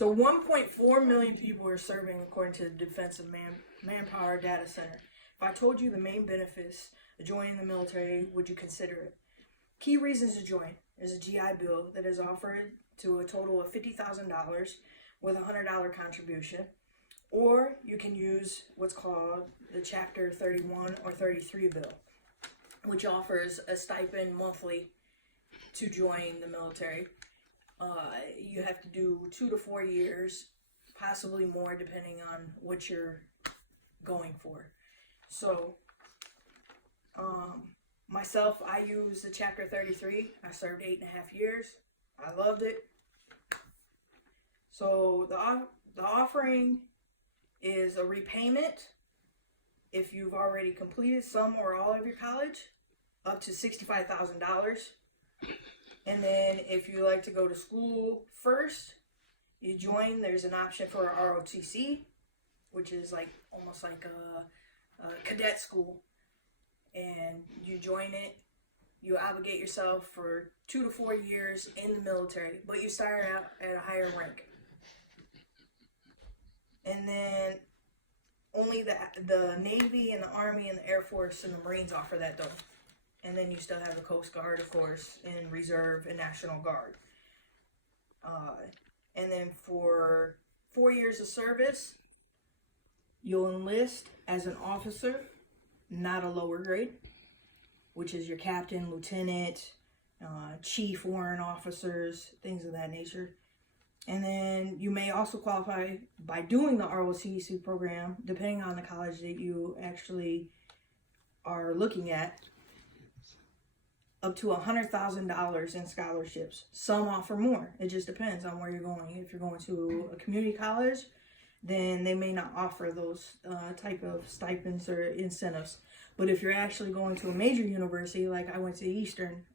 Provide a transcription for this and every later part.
So 1.4 million people are serving according to the Defense of Manpower Data Center. If I told you the main benefits of joining the military, would you consider it? Key reasons to join is a GI Bill that is offered to a total of $50,000 with a $100 contribution. Or you can use what's called the Chapter 31 or 33 bill, which offers a stipend monthly to join the military. You have to do 2 to 4 years, possibly more depending on what you're going for. So, myself, I used the Chapter 33. I served 8.5 years. I loved it. So the offering is a repayment if you've already completed some or all of your college, up to $65,000. And then if you like to go to school first, you join. There's an option for a ROTC, which is like almost like a cadet school. And you join it. You obligate yourself for 2 to 4 years in the military, but you start out at a higher rank. And then only the Navy and the Army and the Air Force and the Marines offer that though. And then you still have the Coast Guard, of course, and Reserve and National Guard. And then for 4 years of service, you'll enlist as an officer, not a lower grade, which is your captain, lieutenant, chief warrant officers, things of that nature. And then you may also qualify by doing the ROTC program, depending on the college that you actually are looking at, up to $100,000 in scholarships. Some offer more. It just depends on where you're going. If you're going to a community college, then they may not offer those type of stipends or incentives. But if you're actually going to a major university, like I went to Eastern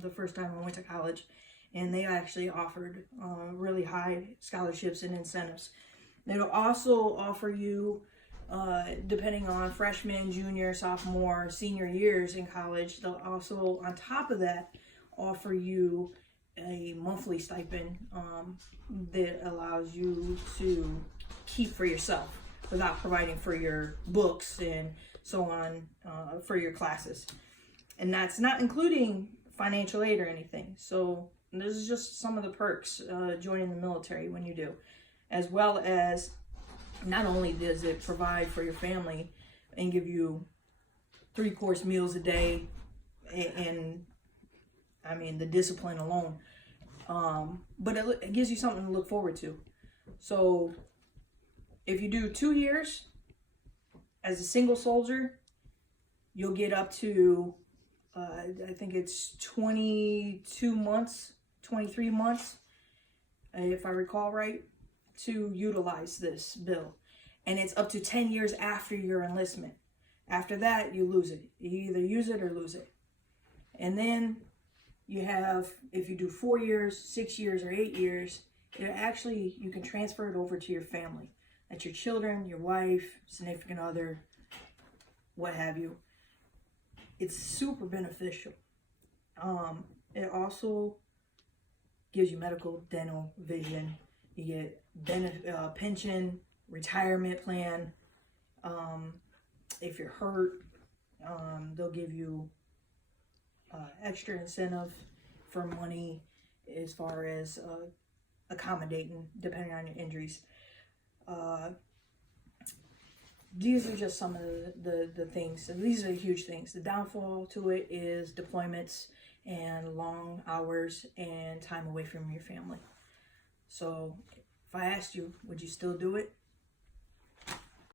the first time I went to college, and they actually offered really high scholarships and incentives. It'll also offer you, depending on freshman, junior, sophomore, senior years in college, they'll also, on top of that, offer you a monthly stipend that allows you to keep for yourself without providing for your books and so on for your classes. And that's not including financial aid or anything. So this is just some of the perks joining the military when you do, as well as not only does it provide for your family and give you 3-course meals a day, and I mean the discipline alone, but it gives you something to look forward to. So if you do 2 years as a single soldier, you'll get up to I think it's 22 months, 23 months, if I recall right, to utilize this bill. And it's up to 10 years after your enlistment. After that, you lose it. You either use it or lose it. And then you have, if you do 4 years, 6 years, or 8 years, you can transfer it over to your family. That's your children, your wife, significant other, what have you. It's super beneficial. It also gives you medical, dental, vision. You get pension, retirement plan. If you're hurt, they'll give you extra incentive for money as far as accommodating depending on your injuries. These are just some of the things. And these are the huge things. The downfall to it is deployments and long hours and time away from your family. So if I asked you, would you still do it?